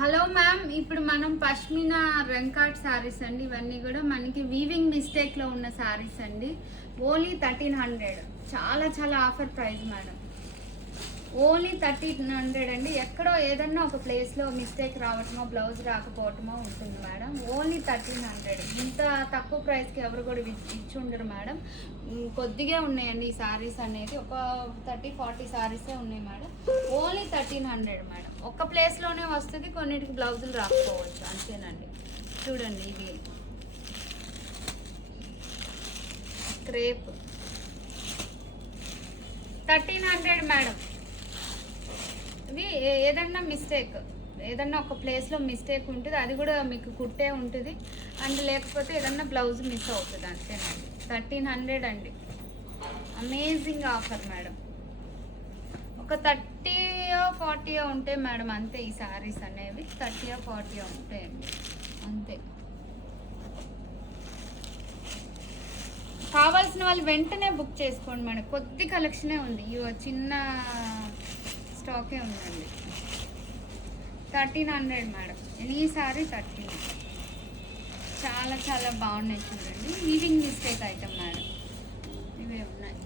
Hello ma'am, ఇప్పుడు మనం పష్మినా రంకాట్ శారీస్ అండి. ఇవన్నీ కూడా మనకి వీవింగ్ మిస్టేక్లో ఉన్న శారీస్ అండి. ఓన్లీ 1300. చాలా చాలా ఆఫర్ ప్రైస్ మేడం. ఓన్లీ 1300 అండి. ఎక్కడో ఏదన్నా ఒక ప్లేస్లో మిస్టేక్ రావటమో బ్లౌజ్ రాకపోవటమో ఉంటుంది మేడం. ఓన్లీ 1300. ఇంత తక్కువ ప్రైస్కి ఎవరు కూడా ఇచ్చి ఉండరు మేడం. కొద్దిగా ఉన్నాయండి ఈ శారీస్ అనేది. ఒక 30-40 శారీసే ఉన్నాయి మేడం. Only 1300 madam. ఒక ప్లేస్లోనే వస్తుంది, కొన్నిటికి బ్లౌజులు రాకపోవచ్చు, అంతేనండి. చూడండి, ఇది క్రేప్ 1300 మేడం. ఇది ఏదన్నా ఒక ప్లేస్లో మిస్టేక్ ఉంటుంది, అది కూడా మీకు కుట్టే ఉంటుంది. అండ్ లేకపోతే ఏదన్నా బ్లౌజ్ మిస్ అవుతుంది, అంతేనండి. 1300 అండి. Amazing offer madam. ఒక 30-40 ఉంటాయి మేడం, అంతే. ఈ శారీస్ అనేవి 30-40 ఉంటాయండి, అంతే. కావాల్సిన వాళ్ళు వెంటనే బుక్ చేసుకోండి మేడం. కొద్ది కలెక్షనే ఉంది, చిన్న స్టాకే ఉందండి. 1300 మేడం. ఈ సారీ 13. చాలా చాలా బాగున్నాయి చూడండి. Weaving mistake item madam. ఇవే ఉన్నాయి.